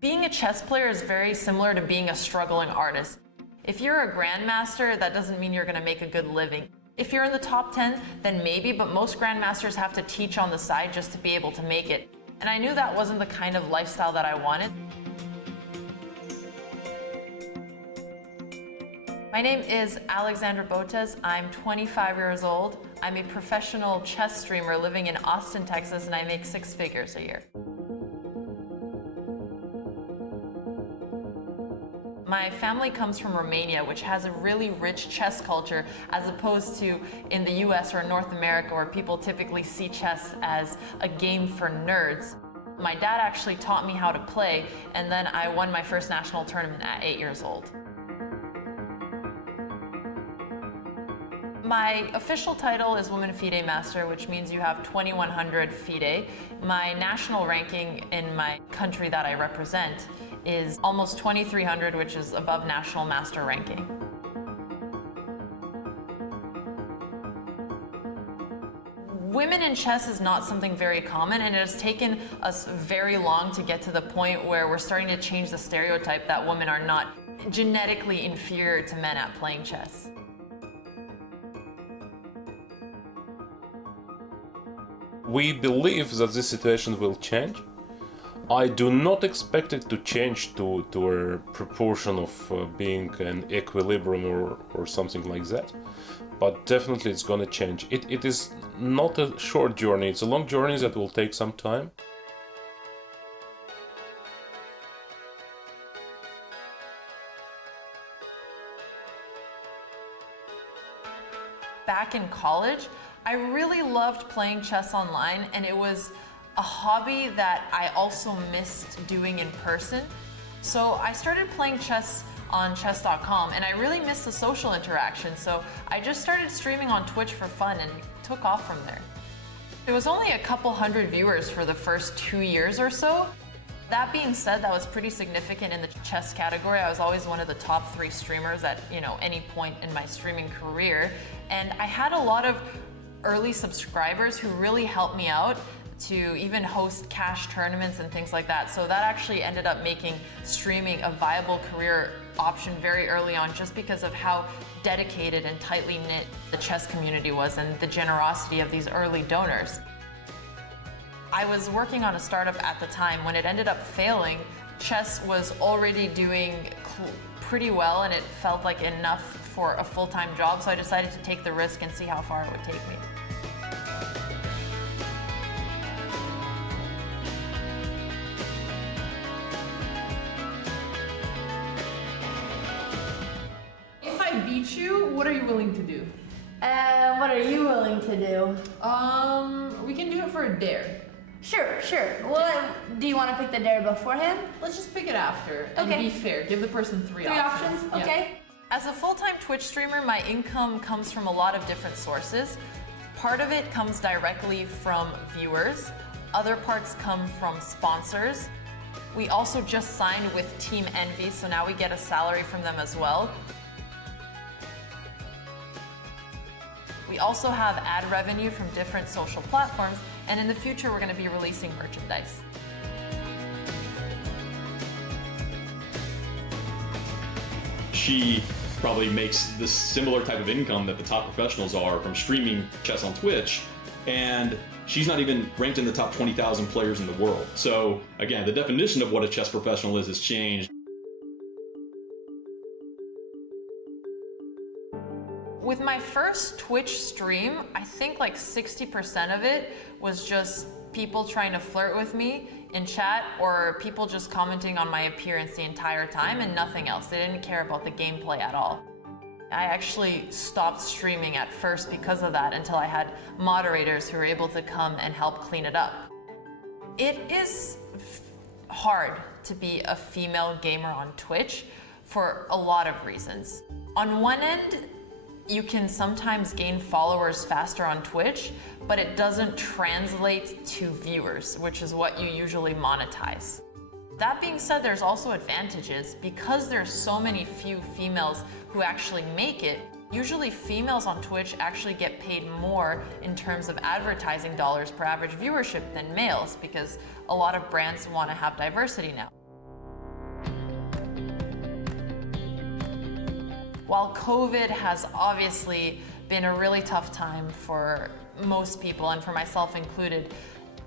Being a chess player is very similar to being a struggling artist. If you're a grandmaster, that doesn't mean you're going to make a good living. If you're in the top 10, then maybe, but most grandmasters have to teach on the side just to be able to make it. And I knew that wasn't the kind of lifestyle that I wanted. My name is Alexandra Botez. I'm 25 years old. I'm a professional chess streamer living in Austin, Texas, and I make 6 figures a year. My family comes from Romania, which has a really rich chess culture, as opposed to in the US or North America, where people typically see chess as a game for nerds. My dad actually taught me how to play, and then I won my first national tournament at 8 years old. My official title is Women FIDE Master, which means you have 2100 FIDE. My national ranking in my country that I represent is almost 2300, which is above national master ranking. Women in chess is not something very common, and it has taken us very long to get to the point where we're starting to change the stereotype that women are not genetically inferior to men at playing chess. We believe that this situation will change. I do not expect it to change to a proportion of being an equilibrium or something like that, but definitely it's going to change. It is not a short journey, it's a long journey that will take some time. Back in college, I really loved playing chess online, and it was a hobby that I also missed doing in person. So I started playing chess on chess.com, and I really missed the social interaction, so I just started streaming on Twitch for fun and took off from there. There was only a couple hundred viewers for the first 2 years or so. That being said, that was pretty significant in the chess category. I was always one of the top 3 streamers at any point in my streaming career, and I had a lot of early subscribers who really helped me out to even host cash tournaments and things like that. So that actually ended up making streaming a viable career option very early on, just because of how dedicated and tightly knit the chess community was and the generosity of these early donors. I was working on a startup at the time. When it ended up failing, chess was already doing pretty well, and it felt like enough for a full-time job, so I decided to take the risk and see how far it would take me. If I beat you, what are you willing to do? What are you willing to do? We can do it for a dare. Sure. Well, do you want to pick the dare beforehand? Let's just pick it after and Okay. be fair. Give the person 3 options. Yeah. Okay. As a full-time Twitch streamer, my income comes from a lot of different sources. Part of it comes directly from viewers. Other parts come from sponsors. We also just signed with Team Envy, so now we get a salary from them as well. We also have ad revenue from different social platforms, and in the future we're going to be releasing merchandise. She probably makes the similar type of income that the top professionals are from streaming chess on Twitch, and she's not even ranked in the top 20,000 players in the world. So again, the definition of what a chess professional is has changed. With my first Twitch stream, I think like 60% of it was just people trying to flirt with me in chat, or people just commenting on my appearance the entire time and nothing else. They didn't care about the gameplay at all. I actually stopped streaming at first because of that, until I had moderators who were able to come and help clean it up. It is hard to be a female gamer on Twitch for a lot of reasons. On one end, you can sometimes gain followers faster on Twitch, but it doesn't translate to viewers, which is what you usually monetize. That being said, there's also advantages. Because there's so few females who actually make it, usually females on Twitch actually get paid more in terms of advertising dollars per average viewership than males, because a lot of brands want to have diversity now. While COVID has obviously been a really tough time for most people, and for myself included,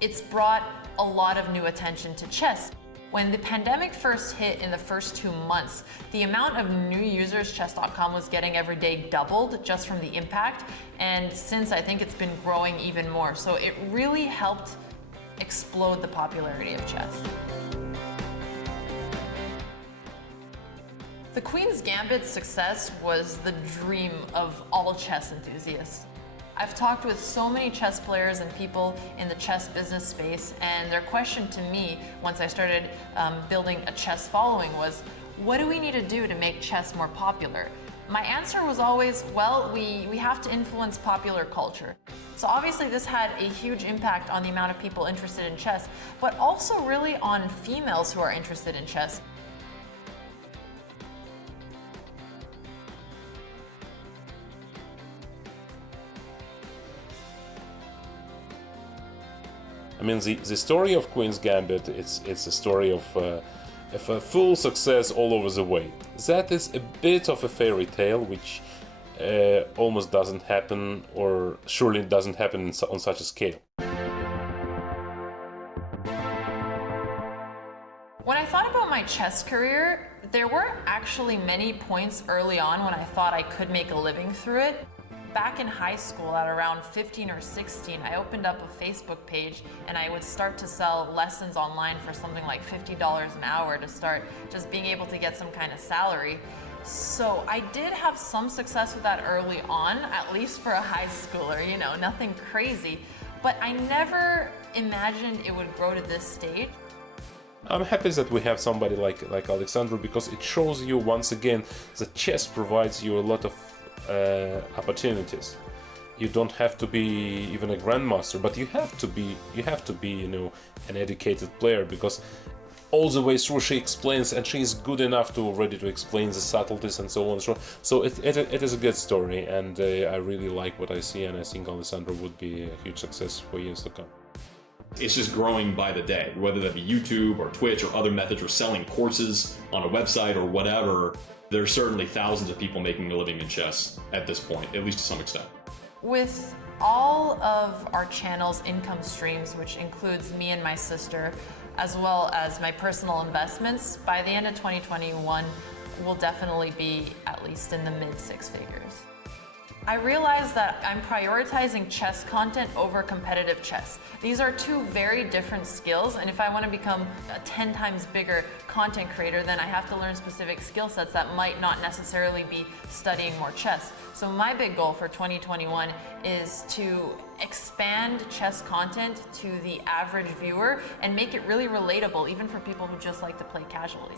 it's brought a lot of new attention to chess. When the pandemic first hit in the first 2 months, the amount of new users chess.com was getting every day doubled just from the impact, and since I think it's been growing even more. So it really helped explode the popularity of chess. The Queen's Gambit's success was the dream of all chess enthusiasts. I've talked with so many chess players and people in the chess business space, and their question to me once I started building a chess following was, what do we need to do to make chess more popular? My answer was always, well, we have to influence popular culture. So obviously this had a huge impact on the amount of people interested in chess, but also really on females who are interested in chess. I mean, the story of Queen's Gambit, it's a story of a full success all over the way. That is a bit of a fairy tale, which almost doesn't happen, or surely doesn't happen on such a scale. When I thought about my chess career, there were actually many points early on when I thought I could make a living through it. Back in high school at around 15 or 16, I opened up a Facebook page and I would start to sell lessons online for something like $50 an hour to start just being able to get some kind of salary. So I did have some success with that early on, at least for a high schooler, you know, nothing crazy. But I never imagined it would grow to this stage. I'm happy that we have somebody like Alexandra, because it shows you once again that chess provides you a lot of opportunities. You don't have to be even a grandmaster, but you have to be, you know, an educated player, because all the way through she explains, and she is good enough to ready to explain the subtleties and so on and so on. So it is a good story, and I really like what I see, and I think Alexandra would be a huge success for years to come. It's just growing by the day, whether that be YouTube or Twitch or other methods, or selling courses on a website or whatever. There's certainly thousands of people making a living in chess at this point, at least to some extent. With all of our channel's income streams, which includes me and my sister, as well as my personal investments, by the end of 2021, we'll definitely be at least in the mid six figures. I realized that I'm prioritizing chess content over competitive chess. These are two very different skills, and if I want to become a 10 times bigger content creator, then I have to learn specific skill sets that might not necessarily be studying more chess. So my big goal for 2021 is to expand chess content to the average viewer and make it really relatable, even for people who just like to play casually.